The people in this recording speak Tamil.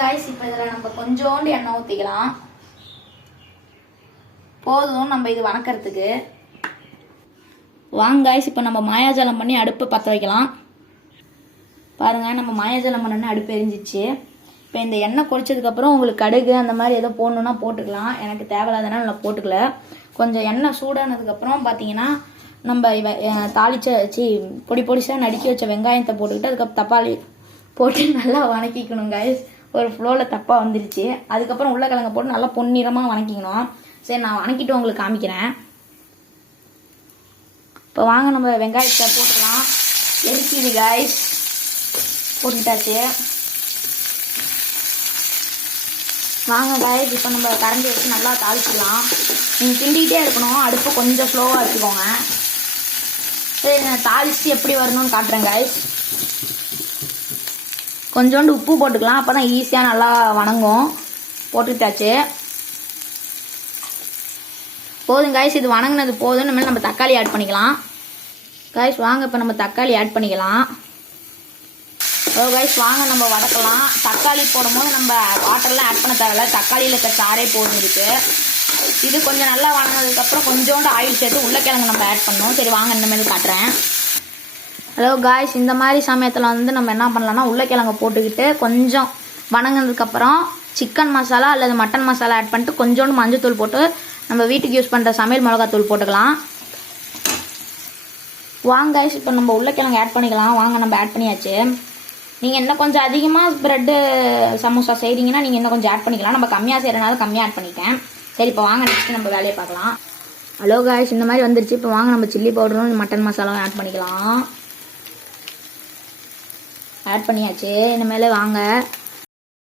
गाइस இப்போ இதல நம்ம கொஞ்சோண்டு எண்ணெய் ஊத்திக்கலாம். போதும் நம்ம இது வணக்கிறதுக்கு. வாங்க गाइस இப்போ நம்ம மாயாஜாலம் பண்ணி அடுப்பு பத்த வைக்கலாம். பாருங்க நம்ம மாயாஜாலம் பண்ணன அடுப்பு எரிஞ்சிச்சு. இப்போ இந்த எண்ணெய் கொதிச்சதுக்கு அப்புறம் உங்களுக்கு கடுகு அந்த மாதிரி ஏதோ போடணும்னா போட்டுக்கலாம். எனக்கு தேவையில்லாதனால நான் போட்டுக்கல. கொஞ்சம் எண்ணெய் சூடானதுக்கு அப்புறம் பாத்தீங்கன்னா நம்ம தாளிச்சு பொடி பொடிசா நறுக்கி வச்ச வெங்காயத்தை போட்டுக்கிட்டு அதுக்கு தக்காளி போட்டு நல்லா வணக்கிக்கணும் गाइस. ஒரு ஃப்ளோல தப்பா வந்துருச்சு. அதுக்கப்புறம் உருளைக்கிழங்கு போட்டு நல்லா பொன்னிறமா வணக்கிக்கணும். சரி நான் வணக்கிட்டு உங்களுக்கு காமிக்கிறேன். இப்போ வாங்க நம்ம வெங்காயத்தை போட்டுக்கலாம். எரிக்குது गाइस. போட்டுட்டாச்சு. வாங்க गाइस இப்போ நம்ம கரண்டி வச்சு நல்லா தாளிச்சிடலாம். நீங்க கிண்டிக்கிட்டே இருக்கணும். அடுப்பு கொஞ்சம் ஸ்லோவா வச்சுக்கோங்க. சரி நான் தாளிச்சு எப்படி வரணும்னு காட்டுறேன் गाइस. கொஞ்சோண்டு உப்பு போட்டுக்கலாம். அப்பதான் ஈஸியா நல்லா வணங்கும். போட்டுட்டாச்சு. போதும் गाइस இது வணங்கினது போதும். நம்ம தக்காளி ஆட் பண்ணிக்கலாம். गाइस வாங்க இப்போ நம்ம தக்காளி ஆட் பண்ணிக்கலாம். गाइस வாங்க நம்ம வதக்கலாம். தக்காளி போடும்போது நம்ம வாட்டர்லாம் ஆட் பண்ண தேவையில்ல. தக்காளியில் இருக்க சாரே போதும் இருக்கு. இது கொஞ்சம் நல்லா வணங்கினதுக்கு அப்புறம் கொஞ்சோண்டு ஆயில் சேர்த்து உருளைக்கிழங்கு நம்ம ஆட் பண்ணணும். சரி வாங்க இனிமேல் காட்டுறேன். ஹலோ गाइस இந்த மாதிரி சமயத்தில் வந்து நம்ம என்ன பண்ணலாம்னா உருளைக்கிழங்கு போட்டுக்கிட்டு கொஞ்சம் வணங்கினதுக்கு அப்புறம் சிக்கன் மசாலா அல்லது மட்டன் மசாலா ஆட் பண்ணிட்டு கொஞ்சோண்டு மஞ்சத்தூள் போட்டு நம்ம வீட்டுக்கு யூஸ் பண்ணுற சமையல் மிளகாத்தூள் போட்டுக்கலாம். வாங்க गाइस இப்போ நம்ம உருளைக்கிழங்கு ஆட் பண்ணிக்கலாம். வாங்க நம்ம ஆட் பண்ணியாச்சு. நீங்கள் இன்னும் கொஞ்சம் அதிகமாக ப்ரெட்டு சமோசா செய்கிறீங்கன்னா நீங்கள் இன்னும் கொஞ்சம் ஆட் பண்ணிக்கலாம். நம்ம கம்மியாக செய்கிறனால கம்மியாக ஆட் பண்ணிட்டேன். சரி இப்போ வாங்க நெக்ஸ்ட் நம்ம வேலையை பார்க்கலாம். ஹலோ गाइस இந்த மாதிரி வந்துருச்சு. இப்போ வாங்க நம்ம சில்லி பவுடரும் மட்டன் மசாலாவும் ஆட் பண்ணிக்கலாம். ஆட் பண்ணியாச்சு. இனிமேல் வாங்க